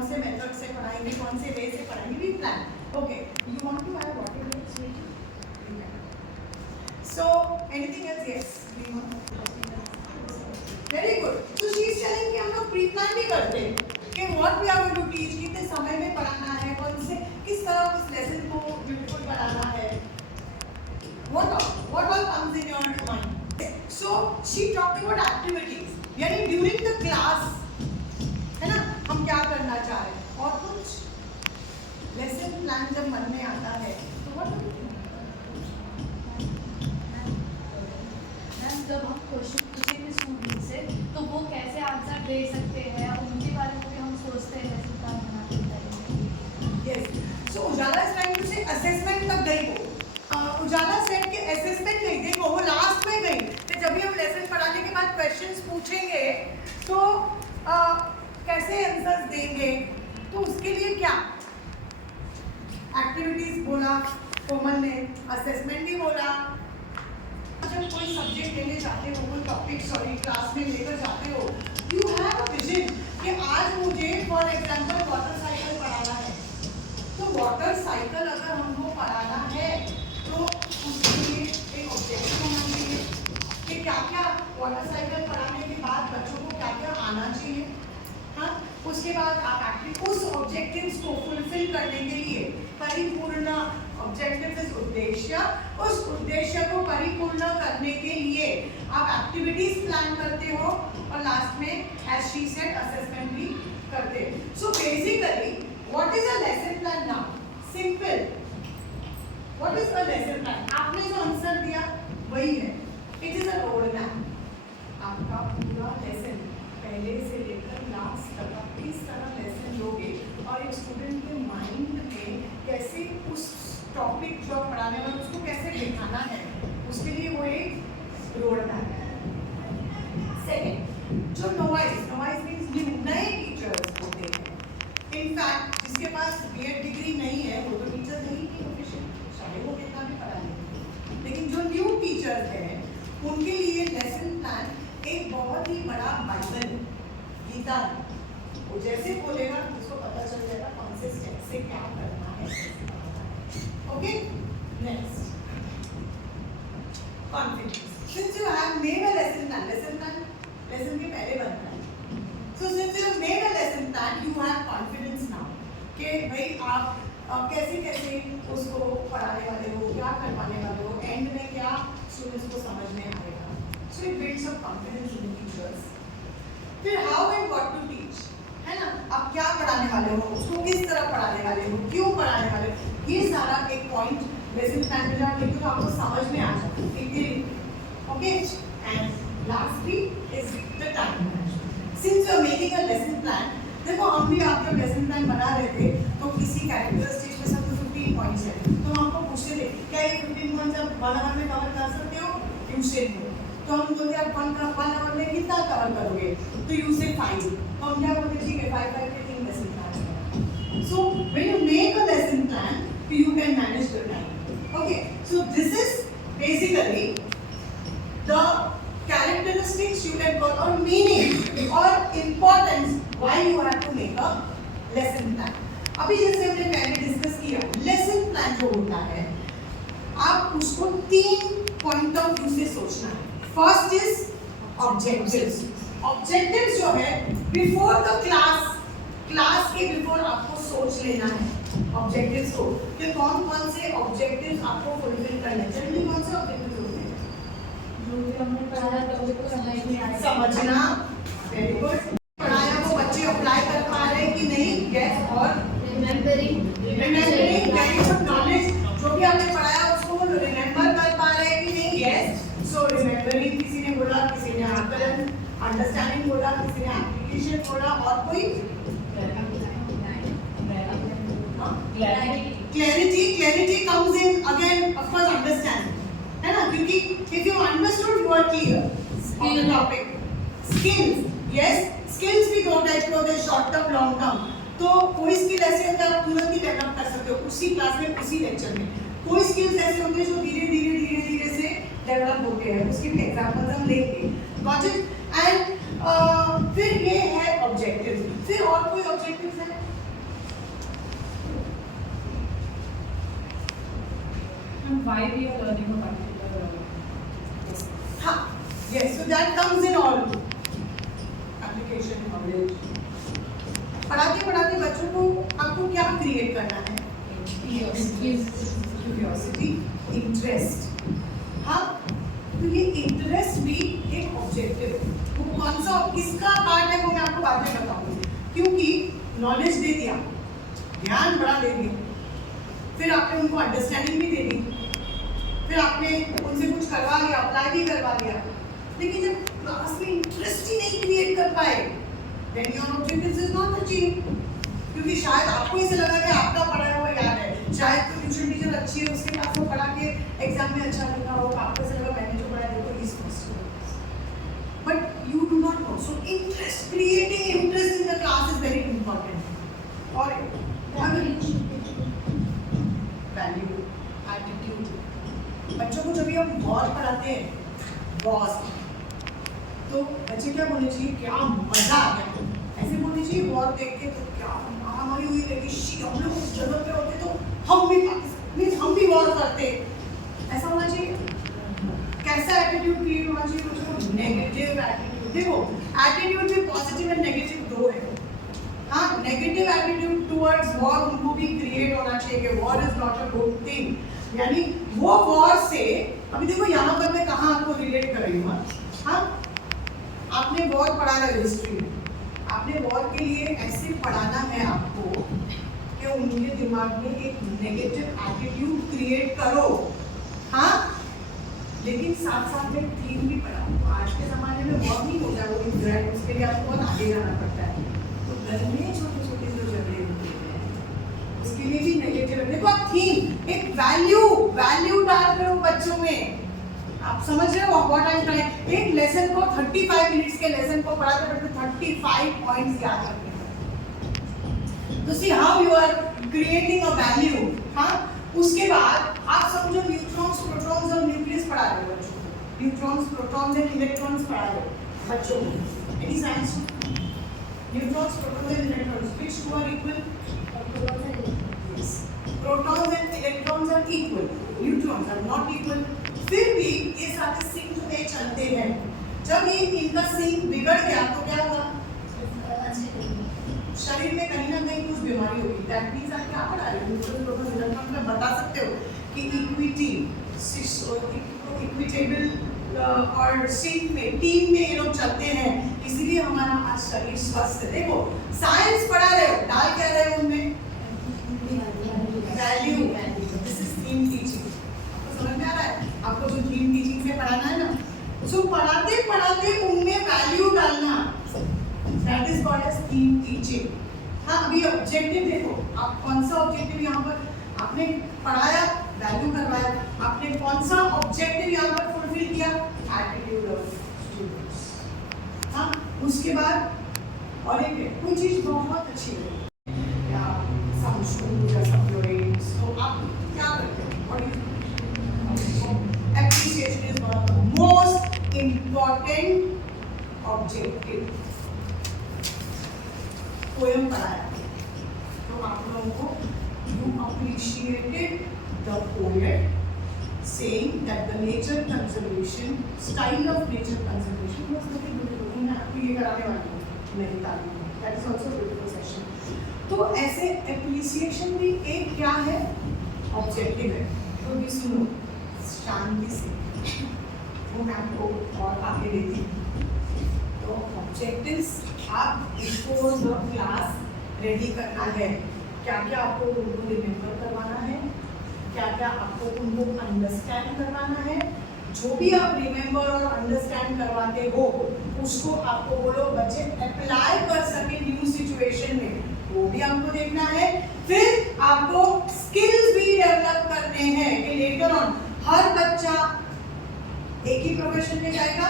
कौन से मेथड से पढ़ाएंगे, कौन से वे से पढ़ाएंगे, we plan. Okay, you want to have what is it? So anything else? Yes. Very good. So she is telling कि हम लोग प्री प्लान भी करते हैं कि what we are going to teach, कितने समय में पढ़ाना है, कौन से किस तरह उस लेसन को ब्यूटीफुल बनाना है. What all comes in your mind? So she talked about activities. यानी during the class, है ना, हम क्या करना चाह रहे हैं. और कुछ लेसन प्लान जब मन में आता है तो what do you think? जब हम क्वेश्चन पूछे थे स्टूडेंट से तो वो कैसे आंसर दे सकते हैं, उनके बारे में भी हम सोचते हैं प्लान बनाते हैं. Yes. So Ujala is trying to say assessment तक गई वो. उजाला सेट के असेसमेंट नहीं, देखो वो लास्ट में गई. तो जब भी हम लेसन पढ़ाने के बाद क्वेश्चंस पूछेंगे तो कैसे आंसर्स देंगे, तो उसके लिए क्या एक्टिविटीज बोला कोमल ने, असेसमेंट भी बोला. जब कोई सब्जेक्ट लेने जाते हो, कोई टॉपिक क्लास में लेकर जाते हो, यू हैव अ विजन कि आज मुझे फॉर एग्जांपल वाटर साइकिल पढ़ाना है. तो वाटर साइकिल अगर हमको पढ़ाना है तो उसके लिए एक ऑब्जेक्टिव होना चाहिए कि क्या क्या वाटर साइकिल पढ़ाने के बाद बच्चों को क्या क्या आना चाहिए. हाँ, उसके बाद आप उस ऑब्जेक्टिव्स को फुलफिल करने के लिए परिपूर्ण ऑब्जेक्टिव उद्देश्य, उस उद्देश्य को परिपूर्ण करने के लिए आप एक्टिविटीज प्लान करते हो और लास्ट में एज शी सेड असेसमेंट भी करते हो. So basically what is a lesson plan now? Simple. What is a lesson plan? आपने जो आंसर दिया वही है. It is a road map. आपका पूरा लेसन पहले से लेकर लास्ट तक आप किस तरह लेसन लोगे और एक स्टूडेंट के माइंड में कैसे उस टॉपिक जो पढ़ाने वाले उसको कैसे दिखाना है, उसके लिए वो एक रोड मैप है. सेकेंड, जो नोवाइस मीन्स नए टीचर्स होते हैं. इनफैक्ट जिसके पास बीएड डिग्री नहीं है वो तो टीचर नहीं की प्रोफेशन, चाहे वो कितना भी पढ़ा ले. लेकिन जो न्यू टीचर्स हैं उनके लिए लेसन प्लान एक बहुत ही बड़ा बाइबल गीता. वो जैसे बोलेगा उसको पता चल जाएगा कौन से स्टेप से क्या करना है. Okay, next confidence. Since you have made a lesson plan lesson के पहले बनता है. So since you have made a lesson plan you have confidence now कि भाई आप कैसे कैसे उसको पढ़ाने वाले हो, क्या करवाने वाले हो, एंड में क्या स्टूडेंट्स को समझ में आएगा. So it builds up confidence in teachers. फिर how and what to teach, है ना, आप क्या पढ़ाने वाले हो, उसको किस तरह पढ़ाने वाले हो, क्यों पढ़ाने वाले हो, ये सारा एक पॉइंट लेसन प्लान में जाके तो आपको समझ में आ जाता है. Okay, and lastly is the time management. Since you are making a lesson plan, देखो हम भी आप जब लेसन प्लान बना रहे थे तो किसी कैरेक्टरिस्टिक्स में सब 15 पॉइंट्स है तो हम आपको पूछते थे क्या ये 15 पॉइंट्स आप 1 आवर में कवर कर सकते हो. You said no. तो हम बोलते आप 1 आवर में कितना कवर करोगे, तो यू से 5. तो हम क्या बोलते ठीक है 5 के 3 lesson plan. So when you make a lesson plan you can manage the time. Okay, so this is basically the characteristics you can call or meaning or importance why you have to make a lesson plan. अभी जैसे हमने पहले discuss किया lesson plan जो होता है आप उसको 3 पॉइंट ऑफ व्यू से सोचना है. First is objectives. ऑब्जेक्टिव्स जो है बिफोर द क्लास के बिफोर आपको सोच लेना है ऑब्जेक्टिव्स को कि कौन कौन से ऑब्जेक्टिव्स आपको फुलफिल करने हैं. जनरली कौन से ऑब्जेक्टिव्स होते हैं जो भी हमने पढ़ा था उसको समझना. Very good. पढ़ाया वो बच्चे अप्लाई कर पा रहे हैं कि नहीं. यस. और रिमेंबरिंग वेरी गुड. नॉलेज जो भी आपने पढ़ाया उसको वो रिमेंबर कर पा रहे हैं कि नहीं. यस. सो रिमेंबरिंग किसी ने बोला, किसी ने आकलन, अंडरस्टैंडिंग बोला, किसी ने एप्लीकेशन बोला, और कोई clarity comes in again of course understanding, है ना, क्योंकि if you understood you are clear on the topic. Skills, yes, skills भी 2 टाइप के होते हैं, शॉर्ट टर्म, लॉन्ग टर्म. तो कोई स्किल ऐसे होता है आप तुरंत ही डेवलप कर सकते हो उसी क्लास में उसी लेक्चर में. कोई स्किल्स ऐसे होते हैं जो धीरे से डेवलप होते हैं. उसकी भी एग्जांपल्स हम लेंगे. Got it. एंड फिर ये है ऑब्जेक्टिव. फिर और कोई ऑब्जेक्टिव्स हैं? Why we are learning a particular हाँ, yes, so that comes in all application knowledge. पढ़ाते पढ़ाते बच्चों को आपको क्या क्रिएट करना है? Curiosity, interest. हाँ, तो ये इंटरेस्ट भी एक ऑब्जेक्टिव है. वो कौन सा किसका पार्ट है वो मैं आपको बाद में बताऊंगी. क्योंकि नॉलेज दे दिया, ज्ञान बड़ा दे दिया, फिर आपने उनको अंडरस्टैंडिंग भी दे दी, फिर आपने उनसे कुछ करवा लिया, अप्लाई भी करवा लिया, लेकिन जब क्लास में इंटरेस्ट ही नहीं क्रिएट कर पाए, then your objectives is not achieved. क्योंकि शायद आपको ऐसे लगा कि आपका पढ़ाया हुआ याद है, शायद कोई ट्यूशन टीचर अच्छी है उसके पास वो पढ़ा के एग्जाम में अच्छा लिखा होगा, आपको ऐसे लगा मैंने जो पढ़ाया देखो इस first. But you do not know. So interest, creating interest in the class is very important. और वैल्यू, एटीट्यूड. बच्चों को जब भी हम बहुत पढ़ाते हैं, बहुत, तो बच्चे क्या बोलने चाहिए? क्या मजा आ गया. ऐसे बोलने चाहिए बहुत देख के तो क्या महामारी हुई लगी, हम लोग उस जगह पे होते तो हम भी पाकिस्तान, हम भी वॉर करते. ऐसा होना चाहिए. कैसा एटीट्यूड क्रिएट होना चाहिए बच्चों? Negative attitude. देखो एटीट्यूड में पॉजिटिव एंड नेगेटिव दो है. हाँ, नेगेटिव एटीट्यूड टुवर्ड्स वॉर उनको भी क्रिएट होना चाहिए कि war is not a good thing. यानी वो वॉर से, अभी देखो यहाँ पर मैं कहाँ आपको रिलेट कर रही हूँ. हाँ, आपने वॉर पढ़ा है हिस्ट्री में, आपने वॉर के लिए ऐसे पढ़ाना है आपको कि उनके दिमाग में एक नेगेटिव एटीट्यूड क्रिएट करो. हाँ, लेकिन साथ साथ में थीम भी पढ़ाओ. आज के ज़माने में वॉर नहीं होता है, वो इजराइल, उसके लिए आपको बहुत आगे जाना पड़ता है. तो घर में छोटे छोटे जो झगड़े होते हैं उसके लिए भी नेगेटिव. देखो आप थीम, एक वैल्यू डाल रहे हो बच्चों में. आप समझ रहे हो व्हाट आई एम ट्राइंग? एक लेसन को 35 मिनट्स के लेसन को पढ़ाते पढ़ाते 35 पॉइंट्स याद रखने हैं. तो see how you are creating a value. हाँ, उसके बाद आप समझो न्यूट्रॉन्स, प्रोटॉन्स और न्यूक्लियस पढ़ा रहे हो बच्चों को. न्यूट्रॉन्स, प्रोटॉन्स एंड इलेक्ट्रॉन्स पढ़ा रहे हो बच्चों को. Any science? Neutrons, protons and electrons, which two are equal? Yes. Protons and electrons are equal. Neutrons are not equal. फिर भी ये सारे सिंक में चलते हैं. जब ये इनका सिंक बिगड़ गया तो क्या हुआ? शरीर में कहीं ना कहीं कुछ बीमारी होगी. दैट मींस आप क्या पढ़ा रहे हो? न्यूट्रॉन, प्रोटॉन, इलेक्ट्रॉन में बता सकते हो कि इक्विटी, इक्विटेबल और सिंक में, टीम में ये लोग चलते हैं, इसीलिए हमारा आज शरीर स्वस्थ है. देखो साइंस पढ़ा रहे हो, डाल क्या रहे हो उनमें? Value. This is theme teaching. आपको समझ में आ रहा है? आपको जो थीम टीचिंग से पढ़ाना है ना, सो पढ़ाते पढ़ाते उनमें वैल्यू डालना, that is called as theme teaching. हाँ, अभी ऑब्जेक्टिव देखो, आप कौन सा ऑब्जेक्टिव यहाँ पर आपने पढ़ाया, वैल्यू करवाया, आपने कौन सा ऑब्जेक्टिव यहाँ पर फुलफिल किया? Attitude of students. हाँ, उसके बाद और एक कोई चीज बहुत अच्छी है या some shoes या some earrings, तो आप क्या करते हो? और appreciation is one of the most important objective. Poem पढ़ाया तो आप लोगों को you appreciated the poet saying that the nature conservation, style of nature conservation was very beautiful. मैं आपको ये कराने वाली हूँ मेरी तारीफ में. That is also a beautiful session. तो ऐसे एप्रिसिएशन भी एक क्या है? ऑब्जेक्टिव है. तो भी सुनो शांति से, वो मैं आपको और आगे देती हूँ. तो ऑब्जेक्टिव्स आप बिफोर द क्लास रेडी करना है. क्या क्या आपको उनको रिमेम्बर करवाना है, क्या क्या आपको उनको अंडरस्टैंड करवाना है. जो भी आप रिमेम्बर और अंडरस्टैंड करवाते हो उसको आपको बोलो बच्चे अप्लाई कर सके न्यू सिचुएशन में, वो भी आपको देखना है. फिर आपको स्किल्स भी डेवलप करने हैं कि लेटर ऑन हर बच्चा एक ही प्रोफेशन में जाएगा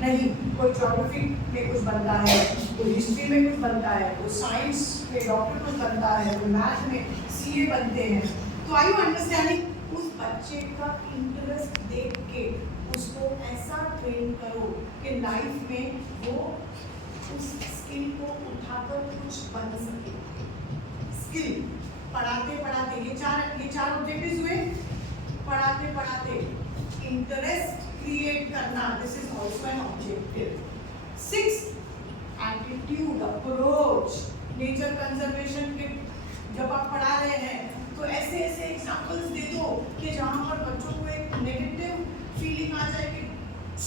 नहीं. कोई ज्योग्राफी में कुछ बनता है, कोई हिस्ट्री में कुछ बनता है, कोई साइंस में डॉक्टर कुछ बनता है, कोई मैथ में सीए बनते हैं. तो आर यू अंडरस्टैंडिंग? उस बच्चे का इंटरेस्ट देख के उसको ऐसा ट्रेन करो कि लाइफ में वो उस स्किल को उठा जहाँ पर कुछ बन सके। स्किल पढ़ाते पढ़ाते ये चार ऑब्जेक्टिव्स हुए। पढ़ाते पढ़ाते इंटरेस्ट क्रिएट करना, this is also an objective. 6 attitude approach, nature conservation के जब आप पढ़ा रहे हैं तो ऐसे ऐसे एग्जांपल्स दे दो कि जहाँ पर बच्चों को एक नेगेटिव फीलिंग आ जाए कि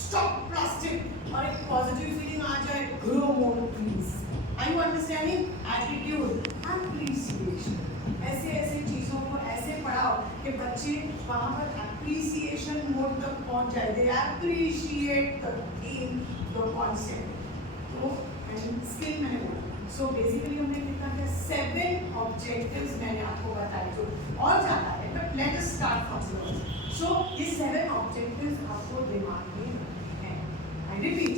स्टॉप प्लास्टिक और एक पॉजिटिव फीलिंग आ जाए grow more please. Are you understanding? Attitude, appreciation, ऐसे ऐसे चीज़ों को ऐसे पढ़ाओ कि बच्चे वहाँ पर अप्रिसिएशन मोड तक पहुँच जाए, they appreciate the game, the concept. तो स्किल मैंने बोला। सो बेसिकली हमने कितना किया, 7 ऑब्जेक्टिव्स मैंने आपको बताए, जो और ज़्यादा है but let us start from zero. So ये 7 ऑब्जेक्टिव्स आपको दिमाग में रखने हैं। I repeat,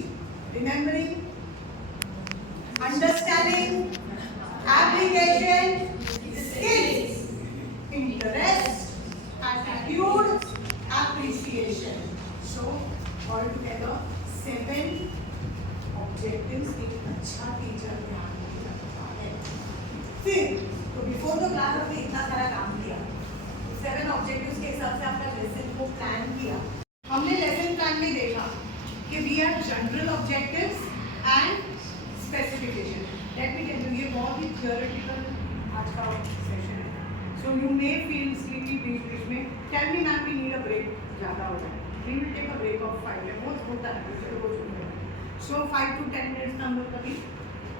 remembering, understanding, application, skills, interest, attitude, appreciation. So all together 7 objectives एक अच्छा टीचर ध्यान में रखता है। फिर तो बिफोर द क्लास हमने इतना सारा काम किया, 7 ऑब्जेक्टिव्स के हिसाब से आपका लेसन को प्लान किया। हमने लेसन प्लान में देखा कि we have general objectives and specification. Let me tell you, ये बहुत ही थियोरेटिकल आज का सेशन है। So you may feel sleepy बीच में। Can we ma'am we need a break, ज़्यादा हो जाए, we will take a break of 5 minute, बहुत होता है चलो कुछ नहीं। So 5 to 10 minutes का हम लोग कभी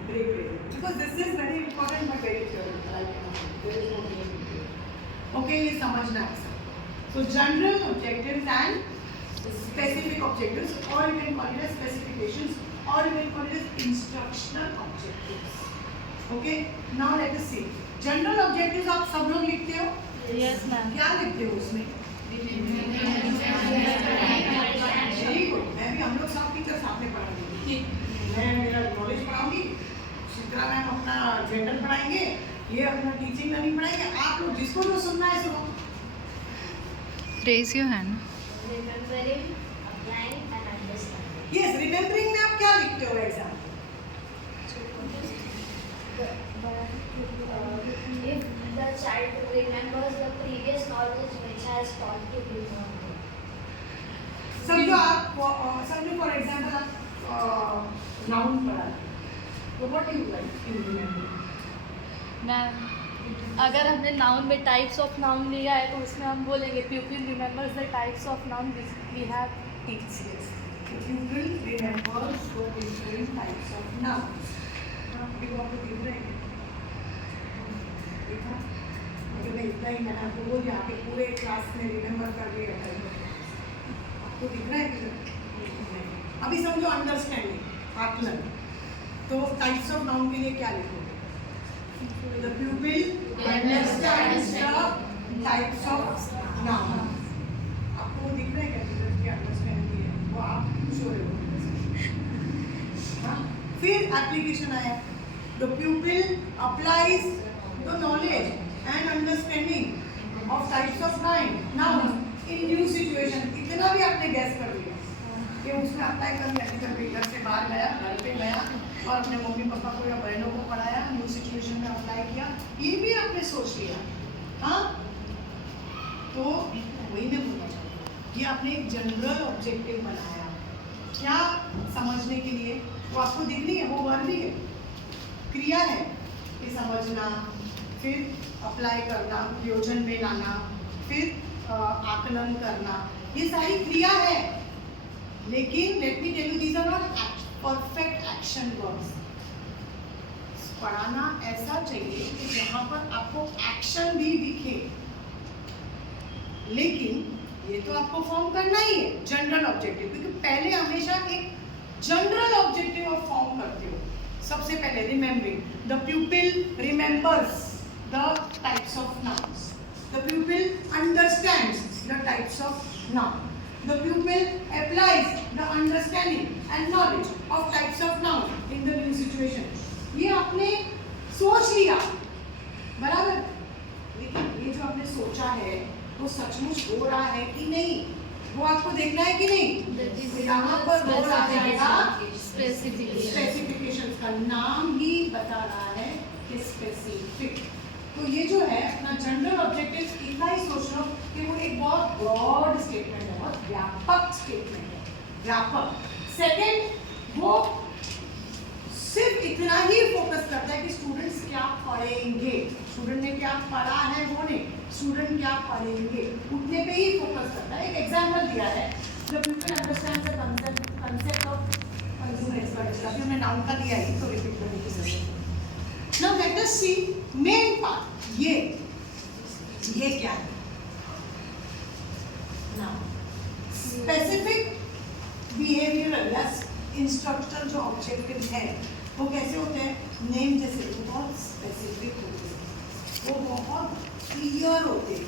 break ले लें, because this is very important but very theoretical. Okay, ये समझना है सब। So general objectives and specific objectives, or you can call it as specifications, or you can call it as instructional objectives. Okay, now let us see. General objectives आप सब लोग लिखते हो? Yes ma'am. क्या लिखते हो उसमें? Very good. मैं भी, हम लोग सब टीचर साथ में पढ़ाएंगे। मैं मेरा नॉलेज पढ़ाऊंगी, चित्रा मैम अपना जेंडर पढ़ाएंगे, ये अपना टीचिंग लर्निंग पढ़ाएंगे। आप लोग जिसको जो सुनना है सुनो। Raise your hand. Remembering, applying and understanding. Yes, remembering में आप क्या लिखते हो exam? If the child remembers the previous knowledge which has taught to him. समझो आप, समझो फॉर एग्जाम्पल आप नाउन पढ़ा, तो what do you like in remembering? Ma'am अगर हमने नाउन में टाइप्स ऑफ नाउन लिया है तो उसमें हम बोलेंगे pupil remembers the types of noun which we have teach. Pupil remembers the different types of nouns. अभी वो आपको दिख रहे हैं? देखा? अगर मैं इतना ही मैंने आपको बोल दिया, आपके पूरे क्लास में रिमेम्बर कर लिया था, आपको दिख रहा है कि अभी समझो अंडरस्टैंडिंग, आकलन। तो टाइप्स ऑफ नाउन के लिए क्या लिखोगे? The pupil understands the types of noun. आपको वो दिख रहा है क्या कि अंडरस्टैंड किया है? वो आप शो रहे हो। हाँ, फिर एप्लीकेशन आया। The pupil applies the knowledge and understanding of types of noun in new situation. इतना भी आपने गैस कर लिया कि उसमें अप्लाई कर लिया कि जब घर से बाहर गया, घर पे गया और अपने मम्मी पापा को या बहनों को पढ़ाया, न्यू सिचुएशन में अप्लाई किया, ये भी आपने सोच लिया। हाँ, तो वही मैं बोलना चाहती हूँ कि आपने एक जनरल ऑब्जेक्टिव बनाया, क्या समझने के लिए? वो आपको दिख रही है, वो वर्ब भी है, क्रिया है कि समझना, फिर अप्लाई करना, प्रयोजन में लाना, फिर आकलन करना, ये सारी क्रिया है। लेकिन let me tell you, these are not perfect action verbs. पढ़ाना ऐसा चाहिए कि जहाँ पर आपको एक्शन भी दिखे, लेकिन ये तो आपको फॉर्म करना ही है जनरल ऑब्जेक्टिव, क्योंकि पहले हमेशा एक जनरल ऑब्जेक्टिव आप फॉर्म करते हो। सबसे पहले remembering, the प्यूपिल remembers the types of nouns, the प्यूपिल understands the types of noun, the प्यूपिल applies the understanding and knowledge of types of noun in the new situation. ये आपने सोच लिया, बराबर, लेकिन ये जो आपने सोचा है वो सचमुच हो रहा है कि नहीं, वो आपको देखना है कि नहीं? तो यहाँ पर रोल आ जाएगा स्पेसिफिकेशन का नाम ही बता रहा है कि स्पेसिफिक। तो ये जो है अपना जनरल ऑब्जेक्टिव इतना ही सोच लो कि वो एक बहुत ब्रॉड स्टेटमेंट है, बहुत व्यापक स्टेटमेंट है, व्यापक। सेकंड, वो सिर्फ इतना ही फोकस करता है कि स्टूडेंट्स क्या पढ़ेंगे, स्टूडेंट ने क्या पढ़ा है वो नहीं, स्टूडेंट क्या पढ़ेंगे उतने पे ही फोकस करता है। एक एग्जांपल दिया है, the people understand the concept of consumer expertise. अभी हमने नाउन का दिया है तो रिपीट करने की जरूरत है। नाउ लेट अस सी मेन पार्ट, ये क्या है? नाउ स्पेसिफिक बिहेवियरल या इंस्ट्रक्शनल जो ऑब्जेक्टिव है वो कैसे होते हैं? नेम जैसे वो बहुत स्पेसिफिक होते हैं, वो बहुत क्लियर होते हैं।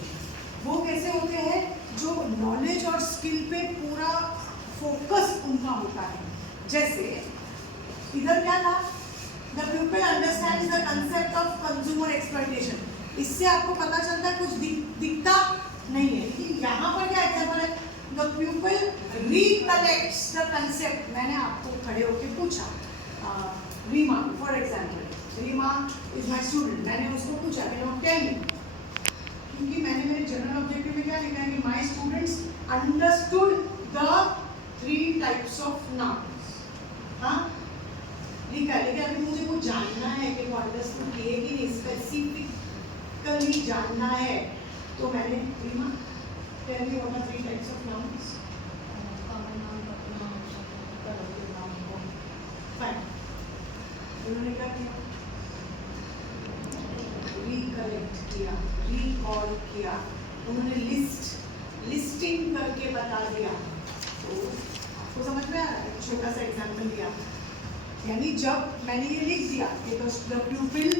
वो कैसे होते हैं? जो नॉलेज और स्किल पे पूरा फोकस उनका होता है। जैसे इधर क्या था? The people understand the concept of consumer exploitation. इससे आपको पता चलता है कुछ दिखता नहीं है, लेकिन यहाँ पर क्या एग्जाम्पल है? The pupil recollects the concept। मैंने आपको खड़े होकर पूछा, Reema for example, Reema is my student, मैंने उसको पूछा कि नॉट टेल मी, क्योंकि मैंने मेरे जनरल ऑब्जेक्टिव में क्या लिखा है कि my students understood the 3 types of nouns. हाँ लिखा है, लेकिन अभी मुझे कुछ जानना है कि वो अंडरस्टूड किए कि नहीं, स्पेसिफिकली जानना है। तो मैंने Reema tell me what are 3 types of nouns? common noun, couple noun, colloquial noun. Fine. उन्होंने क्या किया? रिकलेक्ट किया, रिकॉल किया, उन्होंने लिस्टिंग करके बता दिया। तो आपको समझ में आ रहा है? छोटा सा एग्जाम्पल दिया, यानी जब मैंने ये लिख दिया कि द प्यूपिल